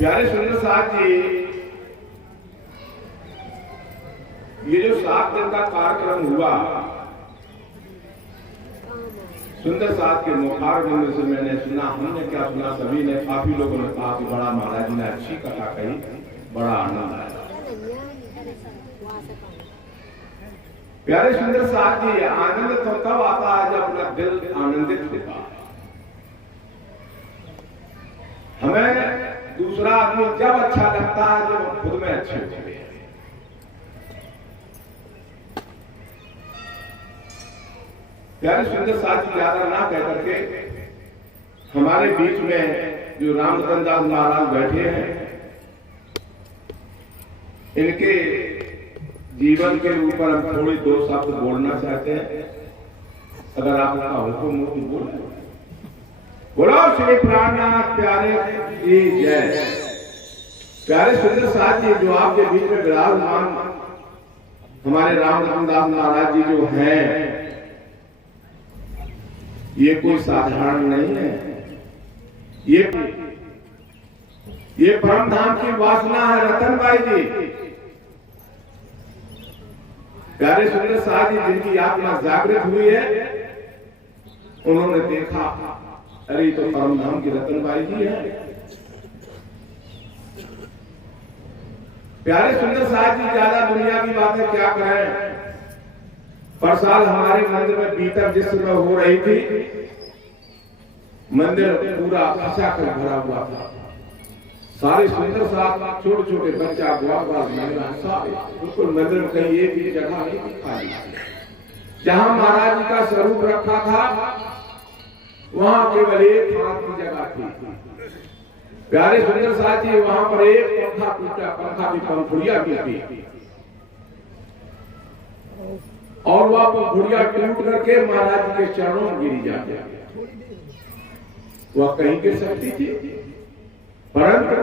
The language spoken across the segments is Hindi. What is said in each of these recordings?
प्यारे सुंदर साथ जी, ये जो 7 दिन का कार्यक्रम हुआ सुंदर साथ के मुखार बिंदु से मैंने सुना, हमने क्या सुना, सभी ने, काफी लोगों ने कहा कि बड़ा महाराज जी ने अच्छी कथा कही, बड़ा आनंद आया। प्यारे सुंदर साथ जी, आनंद तो तब आता है जब अपना दिल आनंदित होता है। हमें दूसरा आदमी जब अच्छा लगता है जब खुद में अच्छे होते हैं। प्यारे सुंदर साथ जी, ज्यादा ना कह करके हमारे बीच में जो रामरतन दास महाराज बैठे हैं, इनके जीवन के ऊपर हम थोड़ी 2 शब्द बोलना चाहते हैं। अगर आपका हुक्म हो तो बोलो। बोलो श्री प्राणनाथ प्यारे जी जय। प्यारे सुंदर साथ जी, जो आपके बीच में विराजमान हमारे रामरतन दास महाराज जी जो हैं, ये कोई साधारण नहीं है। ये परम धाम की वासना है रतन भाई जी। प्यारे सुंदर साथ जी, जिनकी आत्मा जागृत हुई है, उन्होंने देखा अरे तो परम धाम की रतन भाई जी है। प्यारे सुंदर साथ जी, ज्यादा दुनिया की बातें क्या करें। पर साल हमारे मंदिर में भीतर जिस समय हो रही थी, मंदिर पूरा खचा कर भरा हुआ था। सारे सुंदर साथ, छोटे छोटे बच्चा, ग्वाल महिला, सारे बिल्कुल मंदिर में कहीं एक भी जगह नहीं थी खाली। जहां महाराज जी का स्वरूप रखा था वहां केवल एक हाथ की जगह थी। प्यारे सुंदर साथ जी, वहां पर एक पंखा टूटा, पंखा की पंखुड़िया की थी, और वह पंखुड़िया टूट करके महाराज जी के चरणों में गिरी जाती। वह कहीं गिर सकती थी, परंतु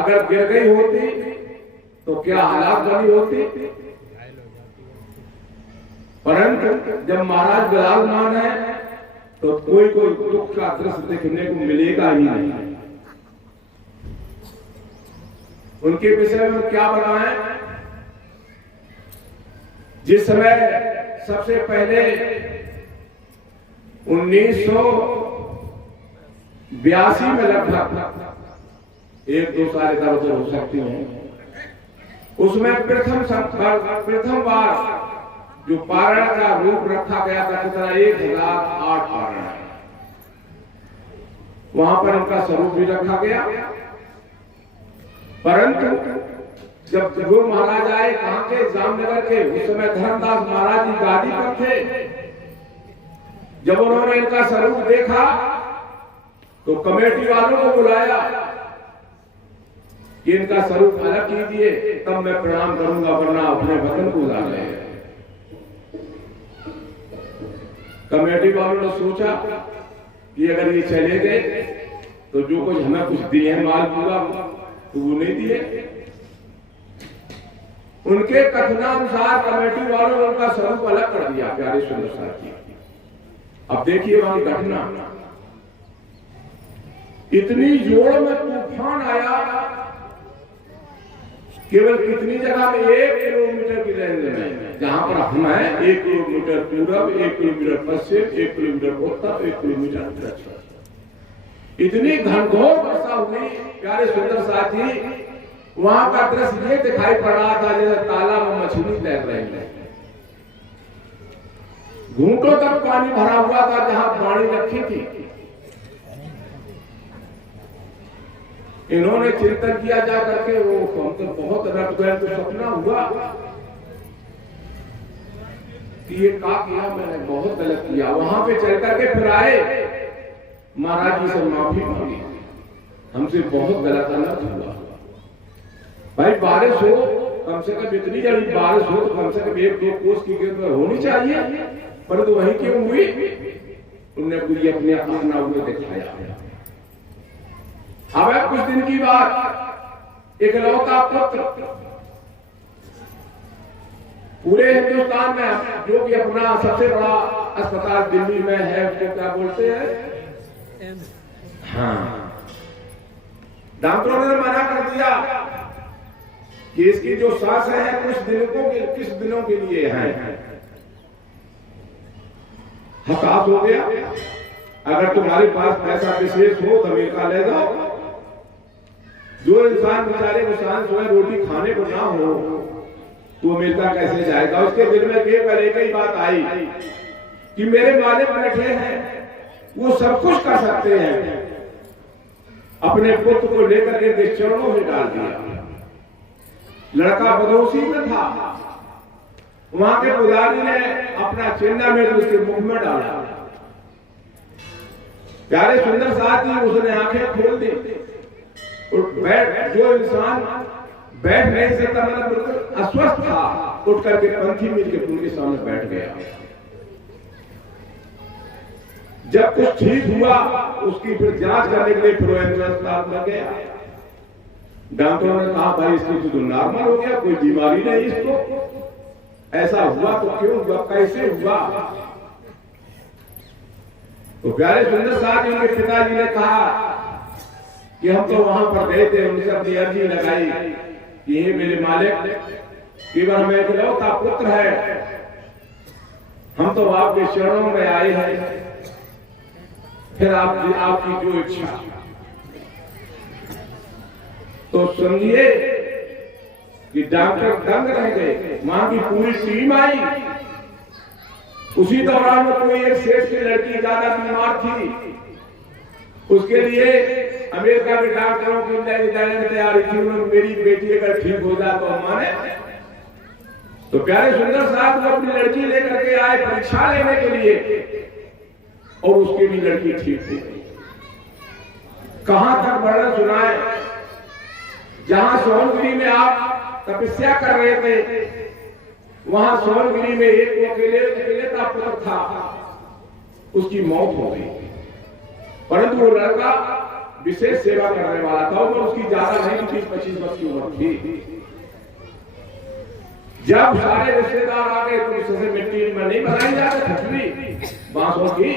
अगर गिर गई होती तो क्या हालात बनी होती। परंतु जब महाराज विराजमान है तो कोई दुख का दृश्य देखने को मिलेगा ही नहीं। उनके विषय में क्या बताएं। जिस समय सबसे पहले 1982 में लगभग 1-2 साल इधर हो सकती हैं, उसमें प्रथम बार जो पारण का रूप रखा गया था, कितना 1008 पारण, वहां पर उनका स्वरूप भी रखा गया। परंतु जब गुरु महाराज आए, कहां के, जामनगर के, उस समय धर्मदास महाराज जी गादी पर थे। जब उन्होंने इनका स्वरूप देखा तो कमेटी वालों को बुलाया कि इनका स्वरूप अलग कीजिए, तब मैं प्रणाम करूंगा, वरना अपने वतन को ला रहे हैं। कमेटी वालों ने सोचा कि अगर ये चले गए तो जो कुछ हमें कुछ दिए माल पूरा तो वो नहीं दिए। उनके कथनानुसार कमेटी वालों ने उनका स्वरूप अलग कर दिया। प्यारे सुंदर साथ जी, अब देखिए वहां घटना, इतनी जोर में तूफान आया, केवल कितनी जगह में 1 किलोमीटर की रेंज में, जहां पर हम हैं 1 किलोमीटर पूरब, 1 किलोमीटर पश्चिम, 1 किलोमीटर उत्तर, 1 किलोमीटर दक्षिण, इतनी घनघोर वर्षा हुई। प्यारे सुंदर साथ जी, वहां का दृश्य ये दिखाई पड़ रहा था जैसे तालाब में मछली तैर रही है। घूंटों तक पानी भरा हुआ था जहां पानी रखी थी। इन्होंने चिंतन किया जा करके, वो हम तो बहुत रट गए, तो सपना हुआ कि ये क्या किया मैंने, बहुत गलत किया। वहां पे चल करके फिर आए, महाराज जी से माफी मांगी, हमसे बहुत गलत अनर्थ हुआ। भाई बारिश हो, कम से कम इतनी जल्दी बारिश हो तो कम से कम 1-2 कोस की गिरद होनी चाहिए, परंतु वही क्यों हुई, उन्होंने कोई अपने अपना हुए दिखाया। अब कुछ दिन की बात, इकलौता पुत्र पूरे हिंदुस्तान में, जो कि अपना सबसे बड़ा अस्पताल दिल्ली में है, उसको क्या बोलते हैं, हाँ, डॉक्टरों ने मना कर दिया कि इसकी जो सांस है कुछ दिनों के लिए है। हताश हो गया, अगर तुम्हारे पास पैसा विशेष हो तो अमेरिका ले जाओ। जो इंसान बेचारे को सांस जो है रोटी खाने को ना हो तो अमेरिका कैसे जाएगा? उसके दिल में केवल एक ही बात आई कि मेरे मालिक बैठे हैं, वो सब कुछ कर सकते हैं। अपने पुत्र को लेकर के चरणों में डाल दिया। लड़का बदौसी में था, वहां के पुजारी ने अपना चिन्ह में उसके मुख में डाला। प्यारे सुंदर साथ ही उसने आंखें खोल दी और जो इंसान बैठ नहीं सकता, मतलब बिल्कुल अस्वस्थ था, उठ करके पंथी मिल के उनके सामने बैठ गया। जब कुछ ठीक हुआ उसकी फिर जांच करने के लिए फिर एम्बुलेंस लग गया। डॉक्टरों ने कहा भाई इसकी तो नॉर्मल हो गया, कोई बीमारी नहीं इसको। ऐसा हुआ तो क्यों हुआ, कैसे हुआ? तो प्यारे सुंदर साथ ही उनके पिताजी ने कहा कि हम तो वहां पर गए थे, उनसे अपनी अर्जी लगाई कि ये मेरे मालिक केवल हमें इकलौता पुत्र है, हम तो आपके चरणों में आए हैं, फिर आपकी जो इच्छा। तो समझिए कि डॉक्टर दंग रह गए, वहां की पूरी टीम आई। उसी दौरान में कोई एक सेठ की लड़की ज्यादा बीमार थी, उसके लिए अमेरिका के डॉक्टरों की तैयारी थी। मेरी बेटी अगर ठीक हो जाए तो हम माने। तो प्यारे सुंदर साहब वो अपनी लड़की लेकर के आए परीक्षा लेने के लिए, और उसकी भी लड़की ठीक थी। कहां तक वर्णन सुनाए, जहां सोनगिरी में आप तपस्या कर रहे थे, वहां सोनगिरी में एक अकेले का पुत्र था, उसकी मौत हो गई। परंतु वो लड़का विशेष सेवा करने वाला था, और उसकी ज्यादा नहीं थी, 25 वर्ष की उम्र थी। जब सारे रिश्तेदार आ गए तो उससे मिट्टी में नहीं बनाई जाती खटरी बांसों की,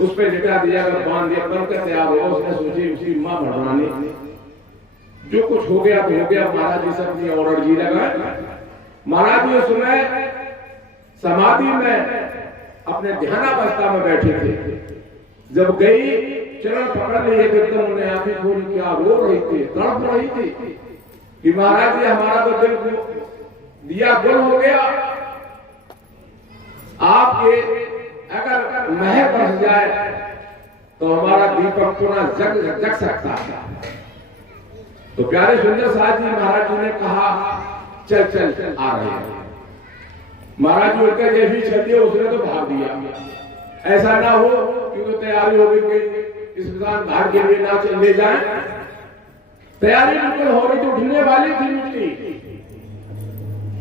उस पर लिटा दिया, बांध दिया, बनकर तैयार हो। उसने सोची उसकी मां भरवानी, जो कुछ हो गया तो हो गया। महाराज जी सब ने और अर्जी लगाए। महाराज जी उस समय समाधि में अपने ध्यानावस्था में बैठे थे। जब गई चरण पकड़ लिए थे, तो उन्हें आंखें खोली, क्या रो रही थी, तड़प रही थी कि महाराज जी हमारा तो दिल दिया गुल हो गया, आपके अगर महक बस जाए तो हमारा दीपक पूरा जग सकता है। तो प्यारे सुंदर साथ जी महाराज जी ने कहा चल चल आ रहे हैं। महाराज जी उनका जैसी छती है उसने तो भाग दिया। ऐसा ना हो क्योंकि तैयारी हो गई कि इस विधान भाग के लिए ना चले जाए। तैयारी बिल्कुल हो रही तो ढूंढने वाली थी मिट्टी।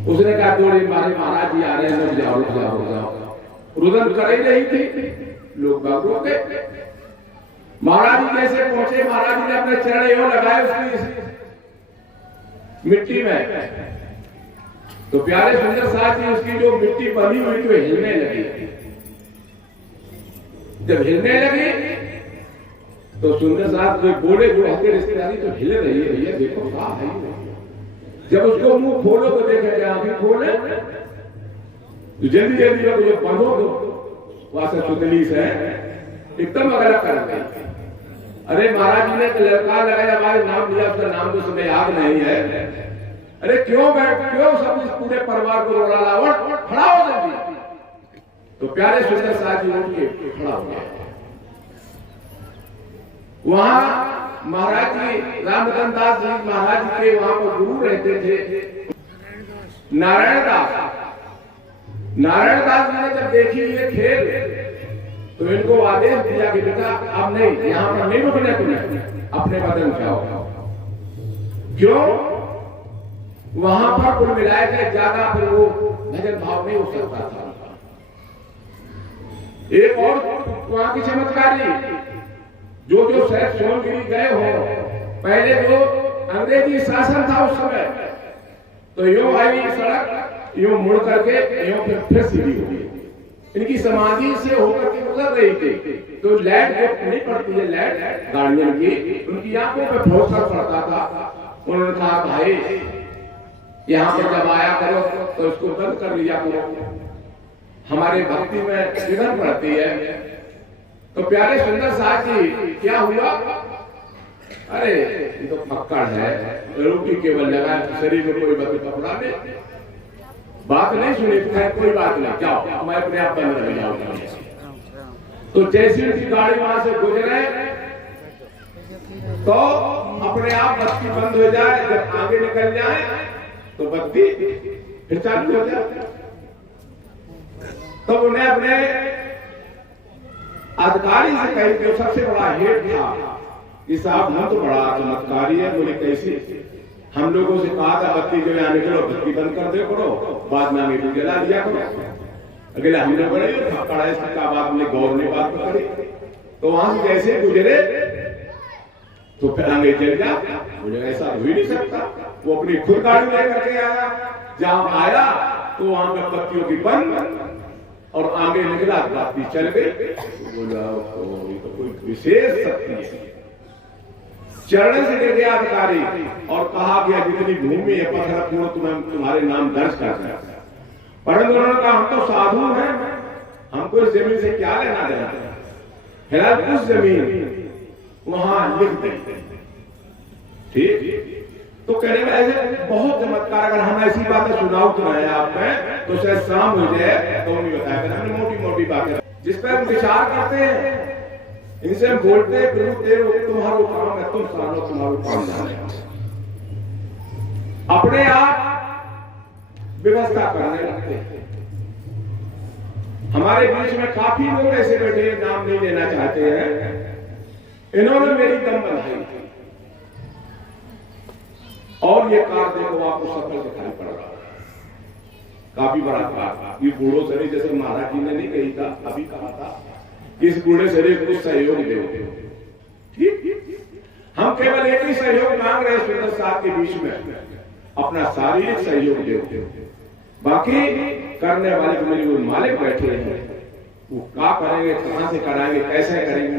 उसने कहा थोड़ी मारे महाराज जी आ रहे हैं, जाओ। रुदन कर ही नहीं थी, लोग बागों के। महाराज जी जैसे पहुंचे, महाराज जी ने अपने चरण यूं लगाए उसकी मिट्टी में। तो प्यारे सुंदर साथ ही उसकी जो मिट्टी बनी हुई तो हिलने लगी। जब हिलने लगी तो सुंदर साथ जो बोले, जो हमारे रिश्तेदारी तो हिले रही है, भैया देखो क्या है। जब उसको मुंह खोलो तो देखे आंखें खोले तो जल्दी जल्दी बंधो तो वहां से सुतली से एकदम अलग कर गई। अरे महाराज जी ने लड़का लगाया, हमारे नाम लिया, उसका नाम तो समय याद नहीं है। अरे क्यों सब इस पूरे परिवार को रोड़ा लाओ, खड़ा हो जल्दी। तो प्यारे सुंदर साथ जी उठ के खड़ा हो गया। वहां महाराज जी रामचंद्र दास जी महाराज के वहां पर गुरु रहते थे नारायण दास। नारायण दास ने जब देखी ये खेल तो इनको आदेश दिया कि बेटा अब नहीं, यहाँ पर नहीं रुकने तुम्हें, अपने वतन जाओ। क्यों? वहां पर कुल मिलाए गए ज्यादा फिर वो भजन भाव नहीं हो सकता था। एक और वहां की चमत्कारी, जो शहर सोनगिरी गए हो, पहले जो अंग्रेजी शासन था उस समय, तो यूं आई सड़क, यूं मुड़ करके यूं फिर सीधी हो गई। इनकी समाधि से होकर के गुजर रही थी, तो लाइट नहीं पड़ती है, लाइट गाड़ियों की, उनकी आंखों पे फोकस पड़ता था। उन्होंने कहा भाई यहाँ पर जब आया करो तो इसको बंद कर लिया करो, हमारे भक्ति में विघ्न पड़ती है। तो प्यारे सुंदर साहब जी क्या हुआ, अरे ये तो पक्का है, रोटी केवल लगा शरीर में कोई कपड़ा नहीं, बात नहीं सुनी, कोई बात नहीं, जाओ मैं अपने आप बंद रह जाऊंगा। तो जैसे उनकी गाड़ी वहां से गुजरे तो अपने आप बत्ती बंद हो जाए, जब आगे निकल जाए तो बत्ती फिर चालू हो जाए। तो उन्हें अपने अधिकारी से कही, जो सबसे बड़ा हेड था कि साहब हम तो बड़ा चमत्कारी है, बोले कैसे, हम लोगों से कहा था बत्ती जो यहाँ निकलो बत्ती बंद कर दे करो, बाद में हमें जला दिया करो। अगले हमने बड़े पकड़ा इसका बात हमने गौर ने बात करी, तो वहां से जैसे गुजरे तो फिर आगे चल जा, मुझे ऐसा हो ही नहीं सकता। वो अपनी खुद गाड़ी लेकर के आया, जहां आया तो वहां पर बत्तियों की बंद और आगे निकला बत्ती चल गई। बोला तो कोई विशेष शक्ति है। चरण से गिर गया अधिकारी और कहा गया जितनी भूमि है पत्थर पूर्ण तुम्हारे नाम दर्ज कर दिया। परंतु उन्होंने कहा हम तो साधु हैं, हमको इस जमीन से क्या लेना देना, फिलहाल उस जमीन वहां लिख देते, ठीक। तो कहने में ऐसे बहुत चमत्कार, अगर हम ऐसी बातें सुनाओ तो रहे आप में तो शायद शाम हो जाए तो नहीं बताया, हमने मोटी मोटी बातें जिस पर हम विचार करते हैं, इनसे हम बोलते हैं प्रभु देव तुम्हारा काम है, तुम सानो तुम्हारा काम जाने, अपने आप व्यवस्था करने लगते हैं। हमारे बीच में काफी लोग ऐसे बैठे, नाम नहीं लेना चाहते हैं, इन्होंने मेरी दम बनाई और ये कार देखो आपको सफल दिखाई पड़ रहा है, काफी बड़ा कार। ये बूढ़ो शरीर जैसे महाराज जी ने नहीं कही था, अभी कहा था इस बूढ़े शरीर को सहयोग दो, ठीक। हम केवल एक ही सहयोग मांग रहे हैं सुंदर साहब के बीच में, अपना शारीरिक सहयोग दो, बाकी करने वाले मेरे वो मालिक बैठे हैं, वो क्या करेंगे, कहां से कराएंगे, कैसे करेंगे,